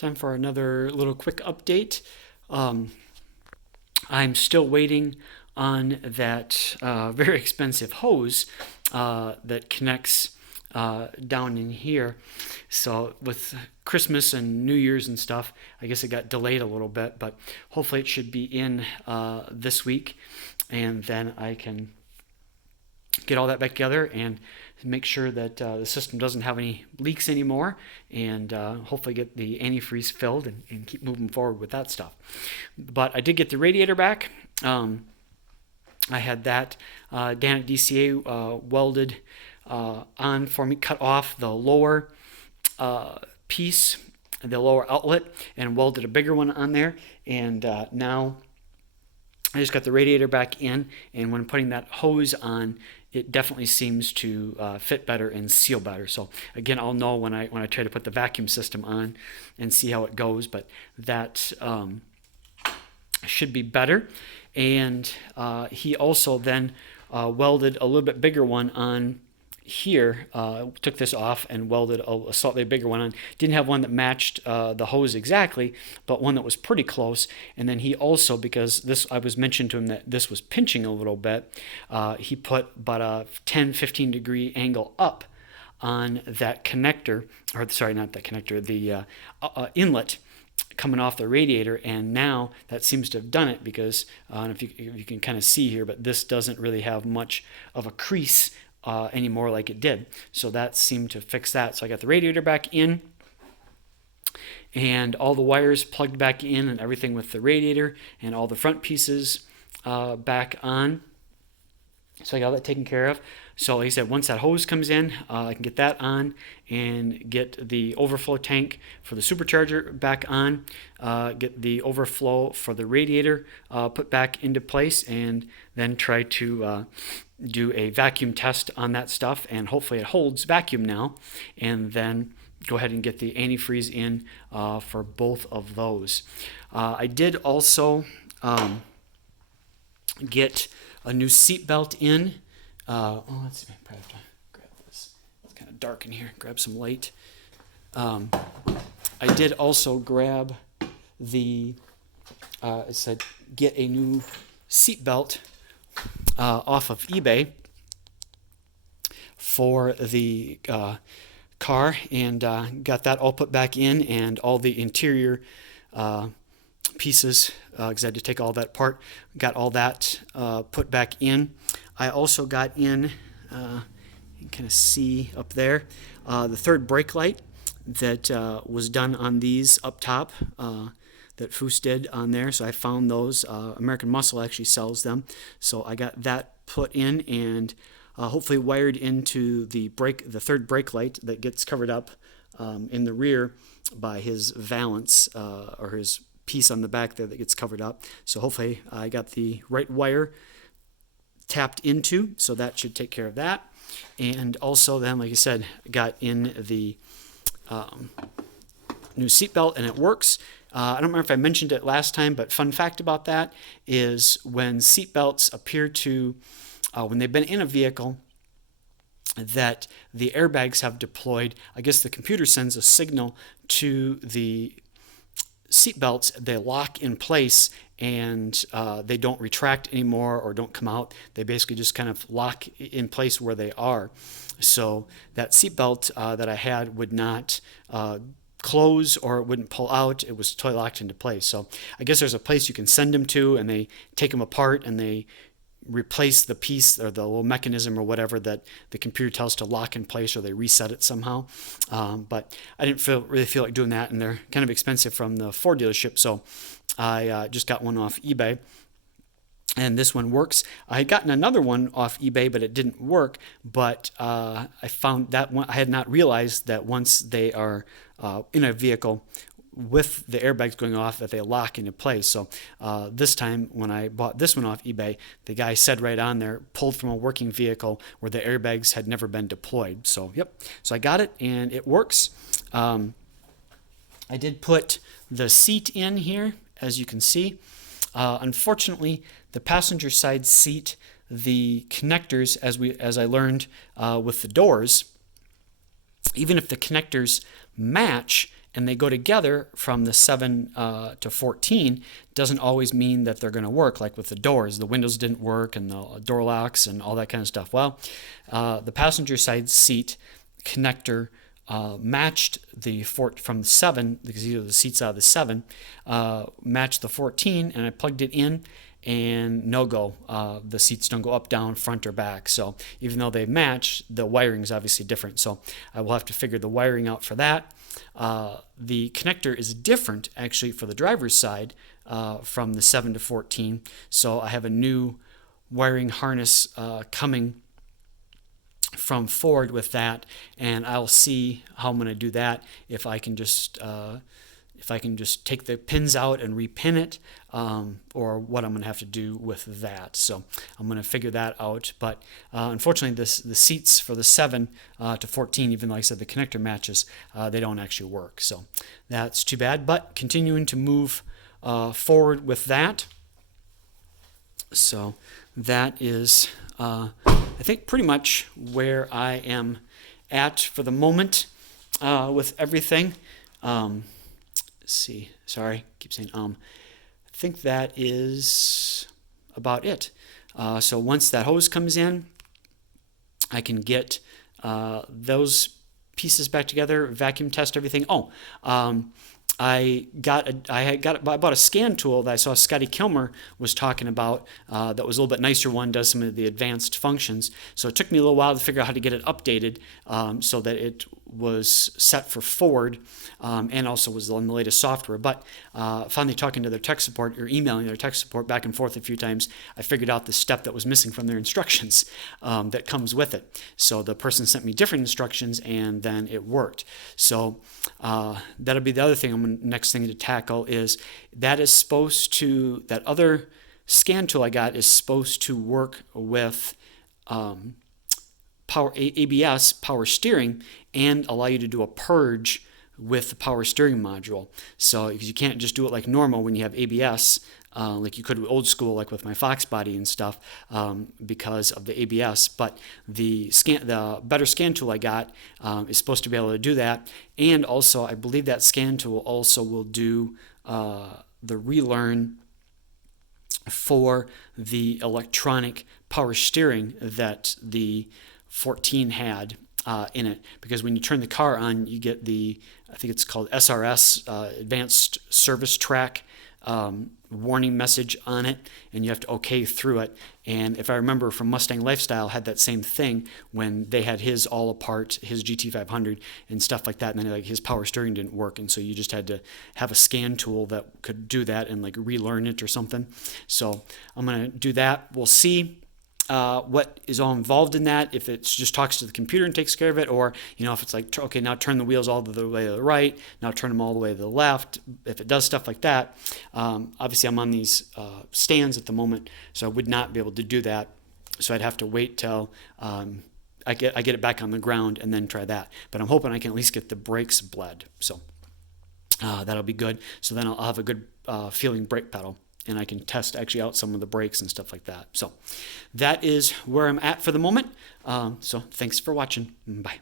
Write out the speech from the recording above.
Time for another little quick update. I'm still waiting on that very expensive hose that connects down in here. So with Christmas and New Year's and stuff, I guess it got delayed a little bit, but hopefully it should be in this week, and then I can get all that back together and make sure that the system doesn't have any leaks anymore, and hopefully get the antifreeze filled and keep moving forward with that stuff. But I did get the radiator back. I had that down at DCA welded on for me, cut off the lower piece, the lower outlet, and welded a bigger one on there. And now I just got the radiator back in, and when putting that hose on, it definitely seems to fit better and seal better. So again, I'll know when I try to put the vacuum system on and see how it goes, but that should be better. And he also then welded a little bit bigger one on here, took this off and welded a slightly bigger one on. Didn't have one that matched the hose exactly, but one that was pretty close. And then he also, because this, I was mentioned to him that this was pinching a little bit, he put about a 10-15 degree angle up on that connector, or sorry, not that connector, the inlet coming off the radiator, and now that seems to have done it, because if you can kind of see here, but this doesn't really have much of a crease anymore like it did. So that seemed to fix that. So I got the radiator back in and all the wires plugged back in and everything with the radiator and all the front pieces back on. So I got that taken care of. So like I said, once that hose comes in, I can get that on and get the overflow tank for the supercharger back on, get the overflow for the radiator put back into place, and then try to do a vacuum test on that stuff, and hopefully it holds vacuum now, and then go ahead and get the antifreeze in for both of those. I did also get a new seat belt in. Let's see, I probably have to grab this. It's kind of dark in here. Grab some light. I did also grab the, it said get a new seat belt off of eBay for the car, and got that all put back in, and all the interior pieces, because I had to take all that apart, got all that put back in. I also got in, you can kind of see up there, the third brake light that was done on these up top, that Foose did on there. So I found those. American Muscle actually sells them. So I got that put in and hopefully wired into the third brake light that gets covered up in the rear by his valance, or his piece on the back there that gets covered up. So hopefully I got the right wire tapped into, so that should take care of that. And also then, like I said, got in the new seatbelt, and it works. I don't remember if I mentioned it last time, but fun fact about that is when seatbelts appear to, when they've been in a vehicle that the airbags have deployed, I guess the computer sends a signal to the seatbelts. They lock in place, and they don't retract anymore or don't come out. They basically just kind of lock in place where they are. So that seatbelt that I had would not close, or it wouldn't pull out. It was totally locked into place. So I guess there's a place you can send them to, and they take them apart and they replace the piece or the little mechanism or whatever that the computer tells to lock in place, or they reset it somehow. But I didn't really feel like doing that, and they're kind of expensive from the Ford dealership, so I just got one off eBay. And this one works. I had gotten another one off eBay, but it didn't work. But I found that one, I had not realized that once they are in a vehicle with the airbags going off, that they lock into place. So this time when I bought this one off eBay, the guy said right on there, pulled from a working vehicle where the airbags had never been deployed. So yep, so I got it and it works. I did put the seat in here, as you can see. Unfortunately, the passenger side seat, the connectors, as I learned with the doors, even if the connectors match and they go together from the 7 to 14, doesn't always mean that they're going to work. Like with the doors, the windows didn't work and the door locks and all that kind of stuff. Well, the passenger side seat connector matched from the 7, because either the seats out of the 7 matched the 14, and I plugged it in, and no go. The seats don't go up, down, front, or back. So even though they match, the wiring is obviously different. So I will have to figure the wiring out for that. The connector is different actually for the driver's side from the 7 to 14. So I have a new wiring harness coming from Ford with that, and I'll see how I'm going to do that. If I can just take the pins out and repin it, or what I'm going to have to do with that. So I'm going to figure that out. But unfortunately, the seats for the 7 to 14, even though I said the connector matches, they don't actually work. So that's too bad. But continuing to move forward with that. So that is, I think, pretty much where I am at for the moment with everything. See, sorry, keep saying I think that is about it. So once that hose comes in, I can get those pieces back together, vacuum test everything. I bought a scan tool that I saw Scotty Kilmer was talking about that was a little bit nicer one, does some of the advanced functions. So it took me a little while to figure out how to get it updated so that it was set for Ford and also was on the latest software. But finally talking to their tech support, or emailing their tech support back and forth a few times, I figured out the step that was missing from their instructions that comes with it. So the person sent me different instructions, and then it worked. So that'll be the other thing. Next thing to tackle is that other scan tool I got is supposed to work with ABS, power steering, and allow you to do a purge with the power steering module. So because you can't just do it like normal when you have ABS, like you could old school, like with my Fox body and stuff, because of the ABS. But the better scan tool I got is supposed to be able to do that. And also, I believe that scan tool also will do the relearn for the electronic power steering that the 14 had in it, because when you turn the car on, you get I think it's called SRS, Advanced Service Track warning message on it, and you have to OK through it. And if I remember from Mustang Lifestyle, had that same thing when they had his all apart, his GT500 and stuff like that, and then his power steering didn't work, and so you just had to have a scan tool that could do that and relearn it or something. So I'm gonna do that. We'll see what is all involved in that, if it just talks to the computer and takes care of it, or if it's like, okay, now turn the wheels all the way to the right, now turn them all the way to the left. If it does stuff like that, obviously I'm on these stands at the moment, so I would not be able to do that. So I'd have to wait till I get it back on the ground and then try that. But I'm hoping I can at least get the brakes bled. So that'll be good. So then I'll have a good feeling brake pedal, and I can test actually out some of the brakes and stuff like that. So that is where I'm at for the moment. So thanks for watching. Bye.